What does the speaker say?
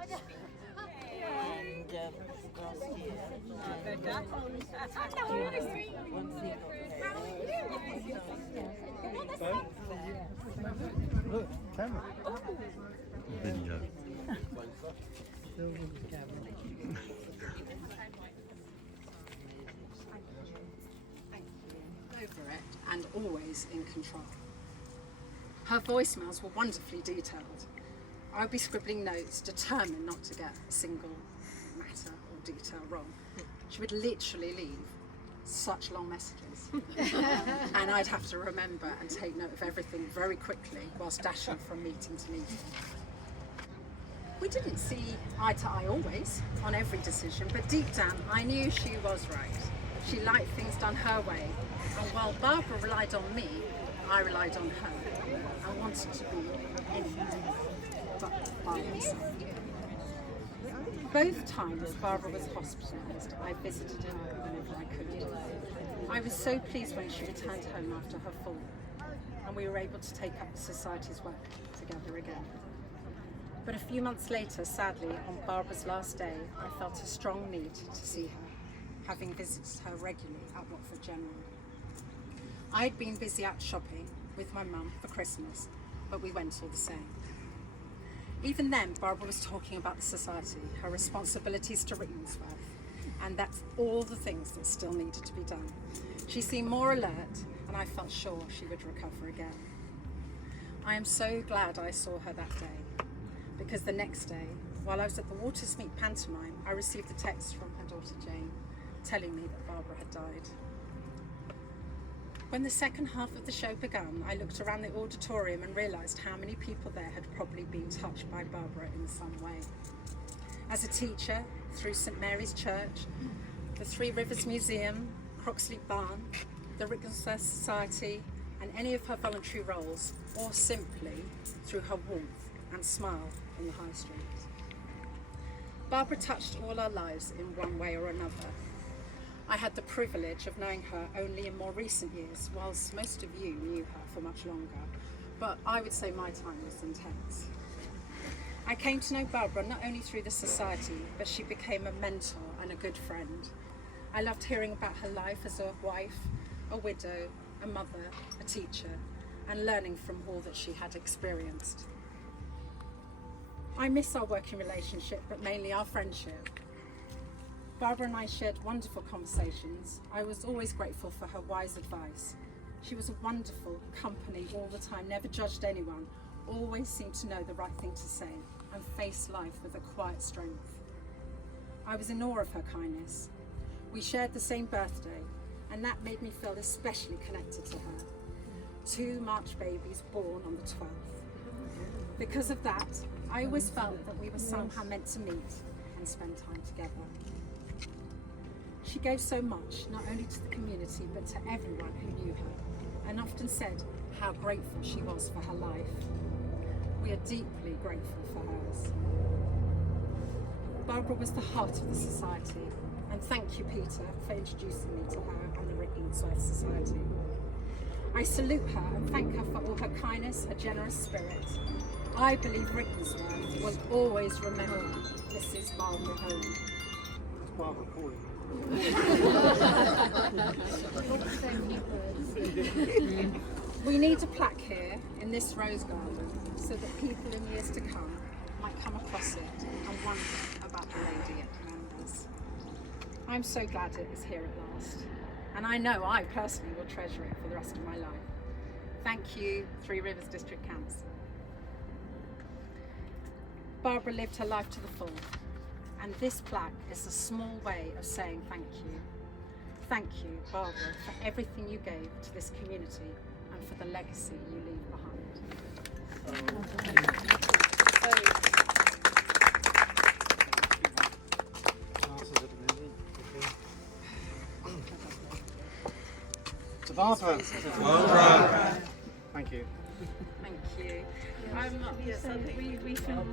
And last year. Look, camera. Video. Over it and always in control. Her voicemails were wonderfully detailed. I would be scribbling notes, determined not to get a single matter or detail wrong. She would literally leave such long messages. And I'd have to remember and take note of everything very quickly whilst dashing from meeting to meeting. We didn't see eye to eye always on every decision, but deep down I knew she was right. She liked things done her way, and while Barbara relied on me, I relied on her. I wanted to be anything but by her side. Both times Barbara was hospitalised, I visited her whenever I could. I was so pleased when she returned home after her fall, and we were able to take up the Society's work together again. But a few months later, sadly, on Barbara's last day, I felt a strong need to see her, having visited her regularly at Watford General. I'd been busy out shopping with my mum for Christmas, but we went all the same. Even then, Barbara was talking about the Society, her responsibilities to Rickmansworth, and that's all the things that still needed to be done. She seemed more alert, and I felt sure she would recover again. I am so glad I saw her that day, because the next day, while I was at the Watersmeet pantomime, I received a text from her daughter Jane, telling me that Barbara had died. When the second half of the show began, I looked around the auditorium and realised how many people there had probably been touched by Barbara in some way. As a teacher, through St Mary's Church, the Three Rivers Museum, Croxley Barn, the Rickmansworth Society, and any of her voluntary roles, or simply through her warmth and smile in the high street. Barbara touched all our lives in one way or another. I had the privilege of knowing her only in more recent years, whilst most of you knew her for much longer, but I would say my time was intense. I came to know Barbara not only through the Society, but she became a mentor and a good friend. I loved hearing about her life as a wife, a widow, a mother, a teacher, and learning from all that she had experienced. I miss our working relationship, but mainly our friendship. Barbara and I shared wonderful conversations. I was always grateful for her wise advice. She was a wonderful company all the time, never judged anyone, always seemed to know the right thing to say, and faced life with a quiet strength. I was in awe of her kindness. We shared the same birthday, and that made me feel especially connected to her. 2 March babies born on the 12th. Because of that, I always felt that we were somehow meant to meet and spend time together. She gave so much, not only to the community, but to everyone who knew her, and often said how grateful she was for her life. We are deeply grateful for hers. Barbara was the heart of the Society, and thank you, Peter, for introducing me to her and the Rickmansworth Society. I salute her and thank her for all her kindness, her generous spirit. I believe Rickmansworth will always remember Mrs. Barbara Owen. It's Barbara calling. We need a plaque here in this rose garden so that people in years to come might come across it and wonder about the lady it remembers. I'm so glad it is here at last, and I know I personally will treasure it for the rest of my life. Thank you, Three Rivers District Council. Barbara lived her life to the full, and this plaque is a small way of saying thank you. Thank you, Barbara, for everything you gave to this community and for the legacy you leave behind. To Barbara. Barbara. Thank you. Thank you. Yes, I think we feel